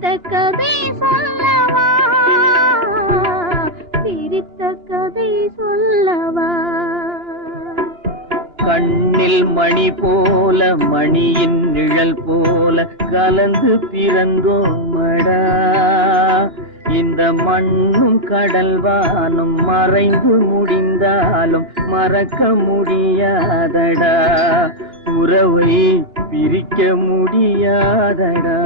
பிரித்த கதை சொல்லவா, பிரித்த கதை சொல்லவா. கண்ணில் மணி போல மணியின் நிழல் போல கலந்து பிறந்தோமடா. இந்த மண்ணும் கடல்வானும் மறைந்து முடிந்தாலும் மறக்க முடியாதடா. உறவை பிரிக்க முடியாதடா.